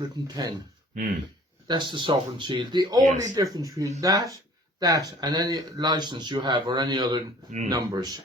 110. That's the sovereign seal. The only difference between that and any license you have or any other numbers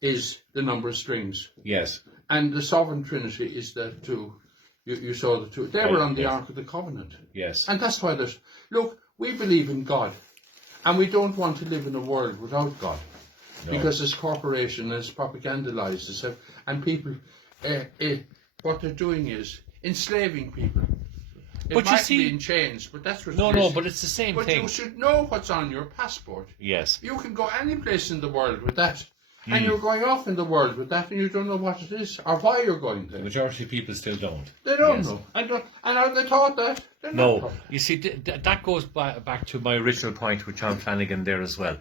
is the number of strings. Yes. And the sovereign trinity is the two. You saw the two. They were on the Ark of the Covenant. Yes. And that's why there's... Look, we believe in God. And we don't want to live in a world without God. No. Because it's corporation, it's propagandalized, and people... what they're doing is enslaving people. It might be in chains, but that's what No, but it's the same thing. But you should know what's on your passport. Yes. You can go any place in the world with that. And you're going off in the world with that, and you don't know what it is or why you're going there. The majority of people still don't. They don't know. And are they taught that? No. You see, that goes back to my original point with John Flanagan there as well.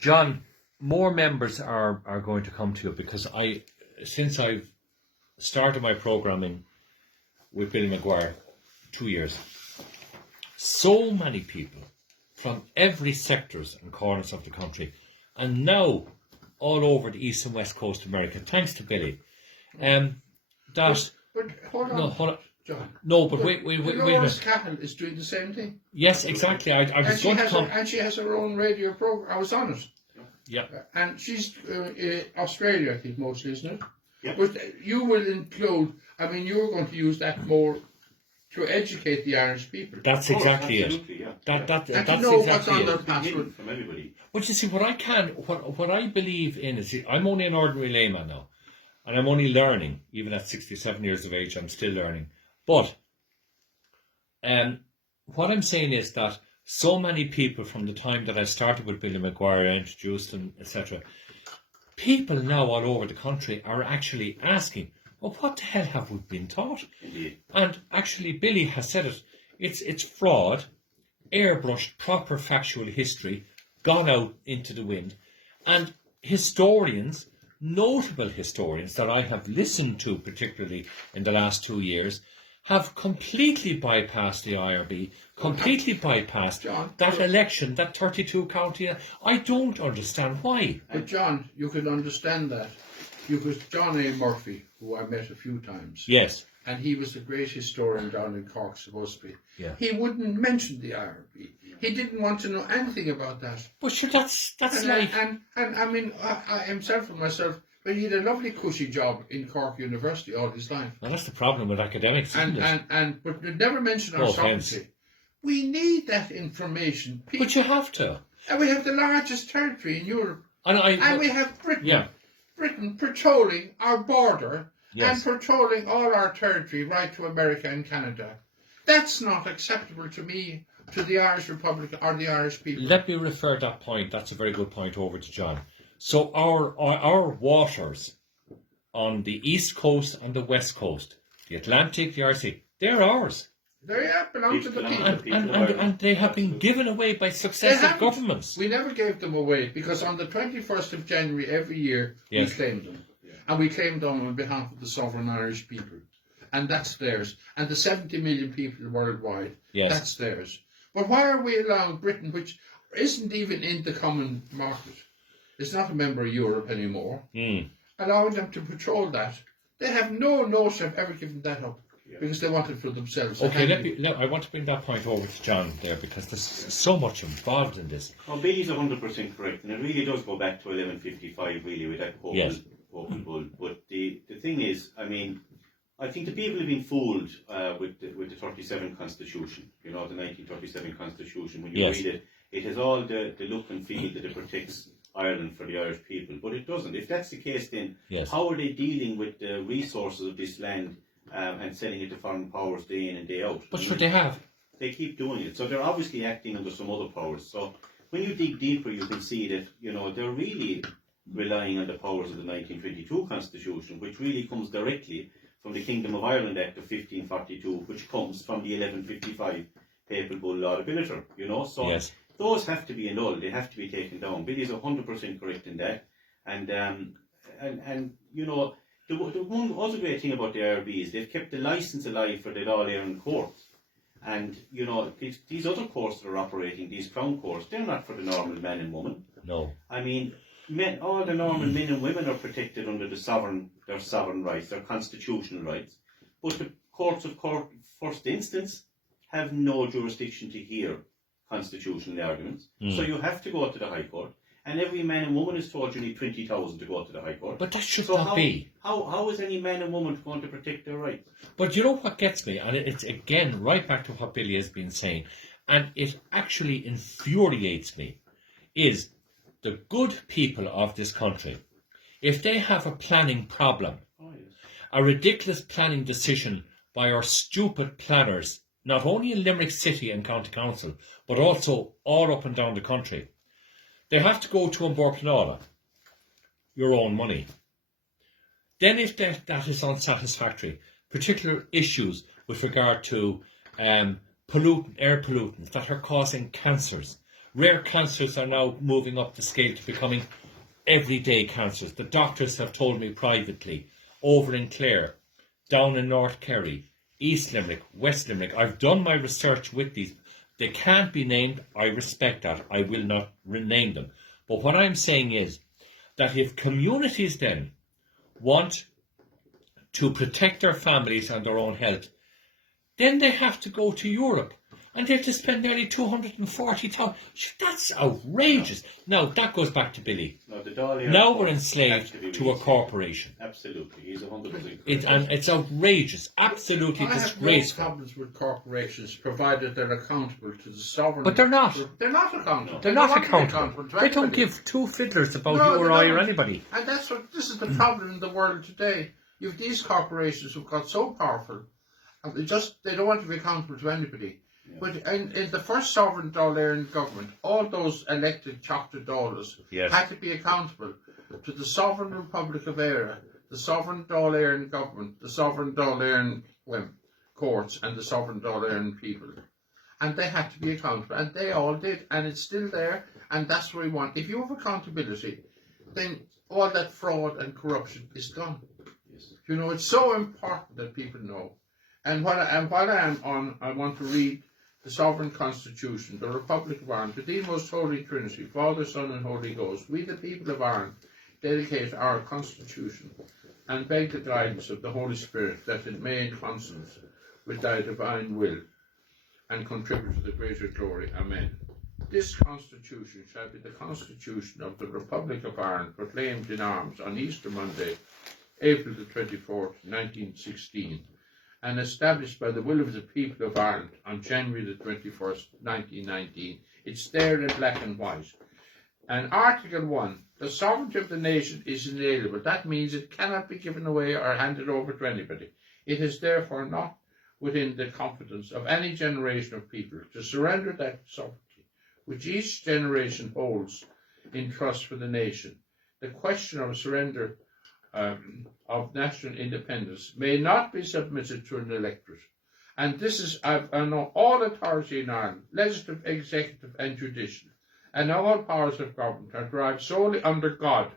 John, more members are going to come to you because since I've started my programming with Billy Maguire 2 years, so many people from every sectors and corners of the country, and now all over the east and west coast of America, thanks to Billy. But hold on, John. No, but wait. Dolores Cahill is doing the same thing. Yes, exactly. I was going to come. And she has her own radio program. I was on it. Yeah. And she's Australia, I think, mostly, isn't it? Yeah. But you will include, you're going to use that more to educate the Irish people. That's exactly it. Yeah. That's to know what's on their It's passport. from everybody. But you see, what I believe in is, I'm only an ordinary layman now, and I'm only learning. Even at 67 years of age, I'm still learning. But what I'm saying is that so many people from the time that I started with Billy Maguire, I introduced him, etc., people now all over the country are actually asking, well, what the hell have we been taught? Indeed. And actually, Billy has said it. It's fraud, airbrushed, proper factual history, gone out into the wind. And historians, notable historians that I have listened to, particularly in the last 2 years, have completely bypassed the IRB, completely bypassed that election, that 32 county. I don't understand why. But John, you could understand that. Because John A. Murphy, who I met a few times. Yes. And he was a great historian down in Cork, supposed to be. Yeah. He wouldn't mention the IRB. He didn't want to know anything about that. But sure, that's life. And I himself and myself, but he had a lovely cushy job in Cork University all his life. Well, that's the problem with academics, isn't it? But they never mention our sovereignty. We need that information. But you have to. And we have the largest territory in Europe. And we have Britain. Yeah. Britain patrolling our border Yes. and patrolling all our territory right to America and Canada. That's not acceptable to me, to the Irish Republic or the Irish people. Let me refer that point, that's a very good point, over to John. So our waters on the east coast and the west coast, the Atlantic, the Irish Sea, they're ours. They belong to the people. And they have been given away by successive governments. We never gave them away because on the 21st of January every year we claimed them. Yeah. And we claimed them on behalf of the sovereign Irish people. And that's theirs. And the 70 million people worldwide, that's theirs. But why are we allowing Britain, which isn't even in the common market, it's not a member of Europe anymore, allowing them to patrol that? They have no notion of ever giving that up. Because they want it for themselves. Okay, I want to bring that point over to John there because there's so much involved in this. Well, Billy's 100% correct, and it really does go back to 1155, really, with that Popal bull. But the thing is, I think the people have been fooled with the 37 Constitution, the 1937 Constitution. When you read it, it has all the look and feel that it protects Ireland for the Irish people, but it doesn't. If that's the case, then how are they dealing with the resources of this land and selling it to foreign powers day in and day out? But sure, they have. They keep doing it. So they're obviously acting under some other powers. So when you dig deeper, you can see that, they're really relying on the powers of the 1922 Constitution, which really comes directly from the Kingdom of Ireland Act of 1542, which comes from the 1155 Papal Bull Laudabiliter, So those have to be annulled. They have to be taken down. Billy's 100% correct in that. And the one other great thing about the IRB is they've kept the licence alive for the All-Ireland courts. And, these other courts that are operating, these crown courts, they're not for the normal man and woman. No. All the normal men and women are protected under their sovereign rights, their constitutional rights. But the courts of first instance have no jurisdiction to hear constitutional arguments. So you have to go to the High Court. And every man and woman is told you need 20,000 to go to the High Court. But that should not be. How is any man and woman going to protect their rights? But you know what gets me? And it's again right back to what Billy has been saying. And it actually infuriates me. Is the good people of this country, if they have a planning problem, a ridiculous planning decision by our stupid planners, not only in Limerick City and County Council, but also all up and down the country, they have to go to Umborplanala, your own money. Then if that is unsatisfactory, particular issues with regard to air pollutants that are causing cancers. Rare cancers are now moving up the scale to becoming everyday cancers. The doctors have told me privately, over in Clare, down in North Kerry, East Limerick, West Limerick. I've done my research with these. They can't be named. I respect that. I will not rename them. But what I'm saying is that if communities then want to protect their families and their own health, then they have to go to Europe. And they have to spend nearly 240,000. That's outrageous. Now, that goes back to Billy. Now we're enslaved to a corporation. Absolutely. He's 100% And it's outrageous. Absolutely disgraceful. I have no problems with corporations, provided they're accountable to the sovereign. But they're not. They're not accountable. They're not accountable. They don't give two fiddlers about you or I or anybody. And this is the problem in the world today. You have these corporations who've got so powerful, and they don't want to be accountable to anybody. Yeah. But in the first sovereign Dáil government, all those elected Teachta Dáiles had to be accountable to the Sovereign Republic of Éire, the sovereign Dáil government, the sovereign Dáil courts, and the sovereign Dáil people. And they had to be accountable, and they all did, and it's still there, and that's what we want. If you have accountability, then all that fraud and corruption is gone. Yes. You know, it's so important that people know. And while I am on, I want to read the Sovereign Constitution, the Republic of Ireland, to the most Holy Trinity, Father, Son, and Holy Ghost. We, the people of Ireland, dedicate our Constitution and beg the guidance of the Holy Spirit that it may, in consonance with thy divine will, and contribute to the greater glory. Amen. This Constitution shall be the Constitution of the Republic of Ireland, proclaimed in arms on Easter Monday, April the 24th, 1916, and established by the will of the people of Ireland on January the 21st, 1919. It's there in black and white. And Article 1, the sovereignty of the nation is inalienable. That means it cannot be given away or handed over to anybody. It is therefore not within the competence of any generation of people to surrender that sovereignty, which each generation holds in trust for the nation. The question of surrender of national independence may not be submitted to an electorate. And this is, I know, all authority in Ireland, legislative, executive and judicial, and all powers of government are derived solely under God,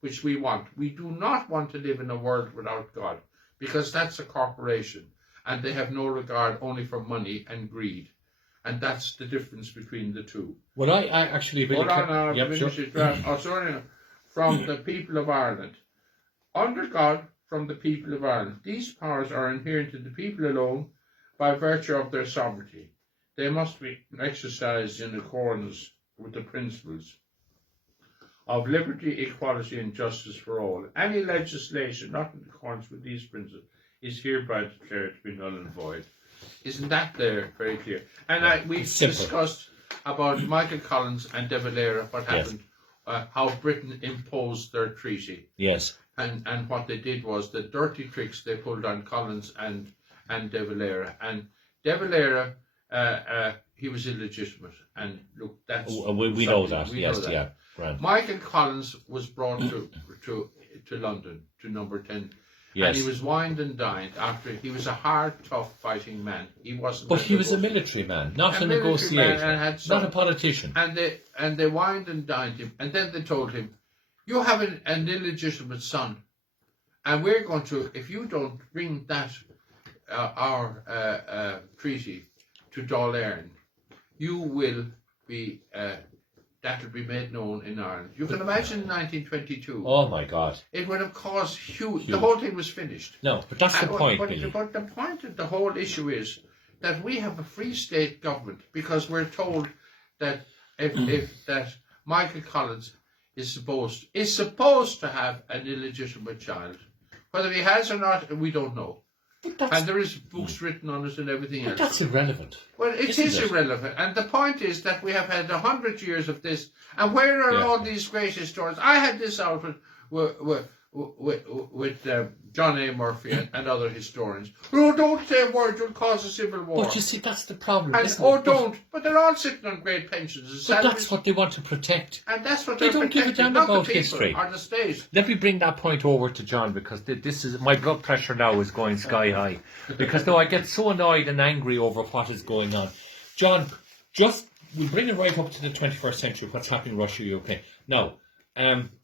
which we want. We do not want to live in a world without God, because that's a corporation, and they have no regard only for money and greed. And that's the difference between the two. Well, I actually... Hold on, from the people of Ireland. Under God, from the people of Ireland. These powers are inherent to the people alone by virtue of their sovereignty. They must be exercised in accordance with the principles of liberty, equality and justice for all. Any legislation not in accordance with these principles is hereby declared to be null and void. Isn't that there very clear? And we discussed about Michael Collins and De Valera, what happened, how Britain imposed their treaty. Yes. And what they did was the dirty tricks they pulled on Collins and De Valera. And De Valera, he was illegitimate. And look, that's... we know that, yes, yeah. Right. Michael Collins was brought to London, to number 10. Yes. And he was wined and dined after. He was a hard, tough fighting man. He wasn't. But he was a military man, not a negotiator, not a politician. And they wined and dined him, and then they told him, "You have an illegitimate son, and we're going to, if you don't bring that our treaty to Dáil Éireann, you will be that will be made known in Ireland. You can imagine in 1922. Oh my God! It would have caused huge. The whole thing was finished. No, but that's the point, Billy. But the point of the whole issue is that we have a free state government because we're told that if that Michael Collins is supposed to have an illegitimate child, whether he has or not, we don't know. And there is books written on it and everything else. But that's irrelevant. Well, it is irrelevant. And the point is that we have had 100 years of this. And where are all these great historians? I had this out with John A. Murphy and other historians. Oh, don't say a word, you'll cause a civil war. But you see, that's the problem. And, don't. But they're all sitting on great pensions. But that's what they want to protect. And that's what they don't give a damn about history. Or the state. Let me bring that point over to John, because this is my blood pressure now is going sky high. Because I get so annoyed and angry over what is going on. John, we'll bring it right up to the 21st century, what's happening in Russia, Ukraine. Now,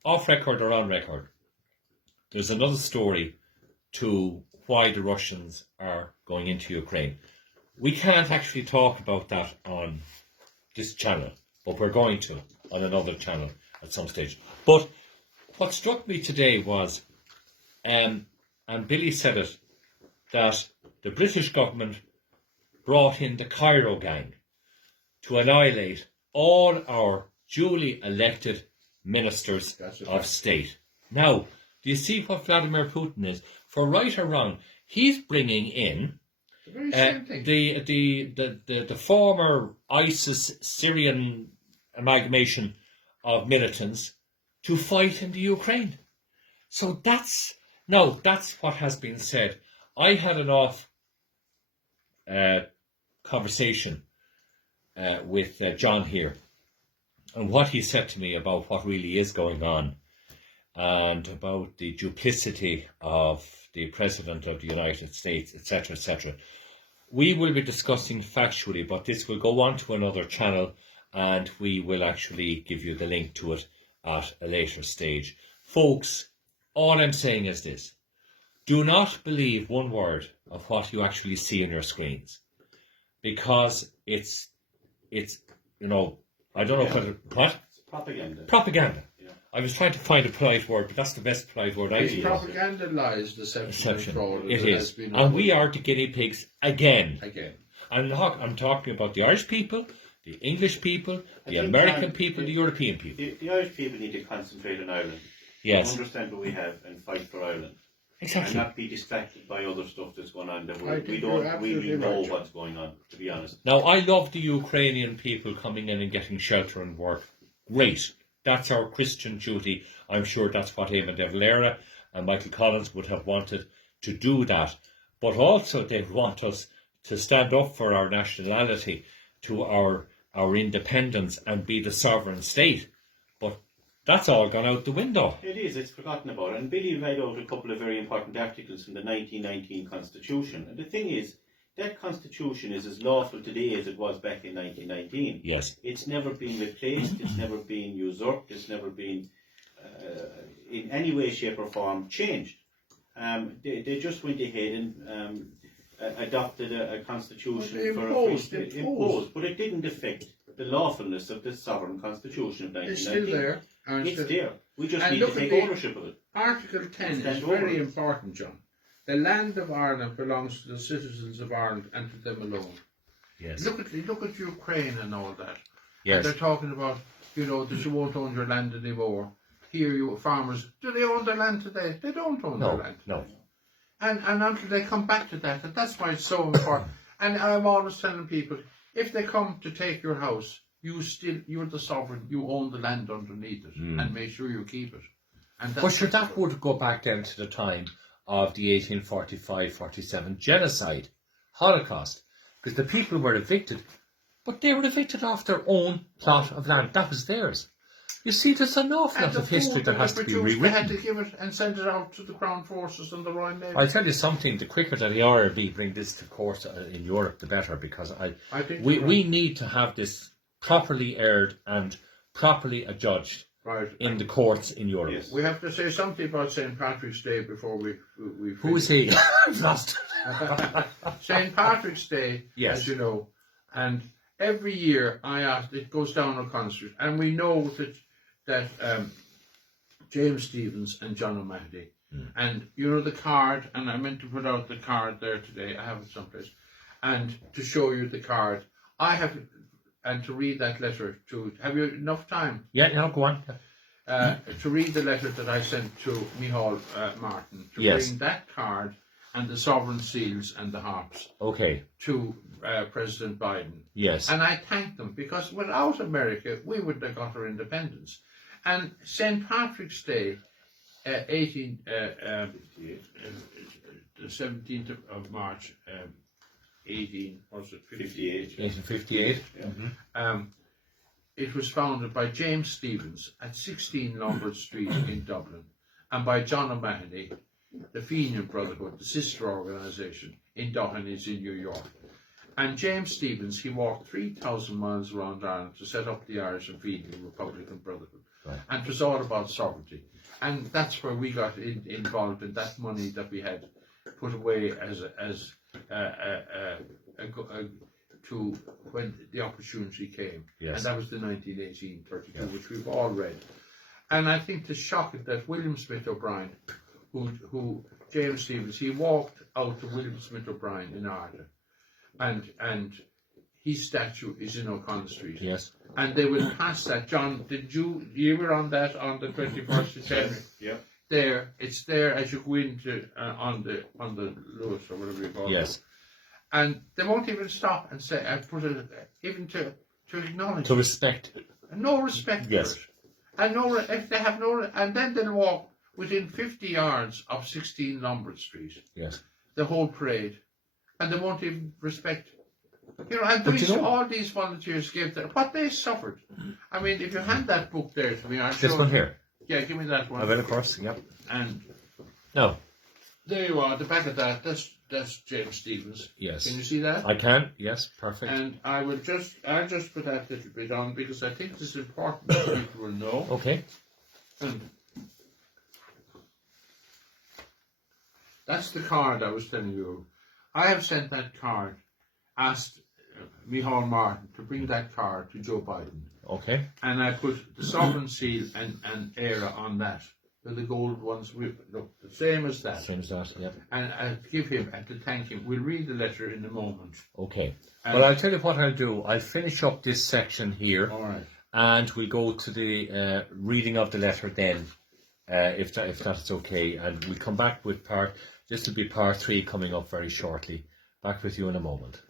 off record or on record, there's another story to why the Russians are going into Ukraine. We can't actually talk about that on this channel, but we're going to on another channel at some stage. But what struck me today was, and Billy said it, that the British government brought in the Cairo gang to annihilate all our duly elected ministers of state. Now, do you see what Vladimir Putin is? For right or wrong, he's bringing in the former ISIS Syrian amalgamation of militants to fight in the Ukraine. So that's what has been said. I had an off conversation with John here, and what he said to me about what really is going on, and about the duplicity of the President of the United States, etc., etc. We will be discussing factually, but this will go on to another channel, and we will actually give you the link to it at a later stage. Folks, all I'm saying is this. Do not believe one word of what you actually see on your screens, because it's I don't know what? Propaganda. Propaganda. I was trying to find a polite word, but that's the best polite word I can use. Propaganda lies, deception. It is. And we are the guinea pigs again. And I'm talking about the Irish people, the English people, the American people, the European people. The Irish people need to concentrate on Ireland. Yes. Understand what we have and fight for Ireland. Exactly. And not be distracted by other stuff that's going on that we don't really know what's going on, to be honest. Now, I love the Ukrainian people coming in and getting shelter and work. Great. That's our Christian duty. I'm sure that's what Eamon de Valera and Michael Collins would have wanted to do that. But also they want us to stand up for our nationality, to our independence, and be the sovereign state. But that's all gone out the window. It is. It's forgotten about. And Billy read out a couple of very important articles from the 1919 Constitution. And the thing is, that Constitution is as lawful today as it was back in 1919. Yes. It's never been replaced, it's never been usurped, it's never been in any way, shape or form changed. They just went ahead and adopted a constitution imposed, but it didn't affect the lawfulness of the sovereign constitution of 1919. It's still there. It's there. We just need to take ownership of it. Article 10 is very important, John. The land of Ireland belongs to the citizens of Ireland and to them alone. Yes. Look at Ukraine and all that. Yes. And they're talking about, that you won't own your land anymore. Here, you farmers, do they own their land today? They don't own their land. No. And until they come back to that, and that's why it's so important. And I'm always telling people, if they come to take your house, you're the sovereign. You own the land underneath it, and make sure you keep it. And but sure, that would go back then to the time of the 1845-47 genocide, Holocaust, because the people were evicted, but they were evicted off their own plot of land. That was theirs. You see, there's an awful lot of history that has to be rewritten. They had to give it and send it out to the Crown Forces and the Royal Navy. I'll tell you something, the quicker that the IRB bring this to court in Europe, the better, because we need to have this properly aired and properly adjudged in the courts in Europe. Yes. We have to say something about St.Patrick's Day before we Who is he? I'm lost. St. Patrick's Day, yes. as you know, and every year I ask, it goes down O'Connell Street, and we know that James Stephens and John O'Mahony, and you know the card, and I meant to put out the card there today, I have it someplace, and to show you the card, and to read that letter to, have you enough time? Yeah, no, go on. To read the letter that I sent to Micheál Martin, to bring that card and the sovereign seals and the harps to President Biden. Yes. And I thank them, because without America, we wouldn't have got our independence. And St. Patrick's Day, the 17th of March, 1858. Yeah. It was founded by James Stephens at 16 Lombard Street in Dublin, and by John O'Mahony, the Fenian Brotherhood, the sister organisation in Dohenys in New York. And James Stephens, he walked 3,000 miles around Ireland to set up the Irish and Fenian Republican Brotherhood. Right. And it was all about sovereignty. And that's where we got involved in that money that we had put away to when the opportunity came. Yes. And that was the 1918-32, which we've all read. And I think the shock that William Smith O'Brien, who James Stephens, he walked out to William Smith O'Brien in Ireland, and his statue is in O'Connell Street. Yes. And they will pass that. John, you were on that on the 21st of January? Yeah. There, it's there as you go into on the Lewis or whatever you call it. Yes. And they won't even stop and say, I put it even to acknowledge. To respect. No respect yes. for it. And if they have and then they'll walk within 50 yards of 16 Lombard Street. Yes. The whole parade, and they won't even respect. You know, and all these volunteers gave what they suffered. I mean, if you hand that book there to me, this one here. Yeah, give me that one. I will, of course. Yep. And no. There you are. The back of that. That's James Stephens. Yes. Can you see that? I can. Yes. Perfect. And I'll just put that little bit on because I think this is important that people will know. Okay. And that's the card I was telling you. I have sent that card, asked Micheál Martin to bring that card to Joe Biden. Okay. And I put the sovereign seal and era on that. The gold ones, look, the same as that. Same as that, yep. And I give him, and to thank him. We'll read the letter in a moment. Okay. Well, I'll tell you what I'll do. I'll finish up this section here. All right. And we'll go to the reading of the letter then, if that's okay. And we'll come back with this will be part 3 coming up very shortly. Back with you in a moment.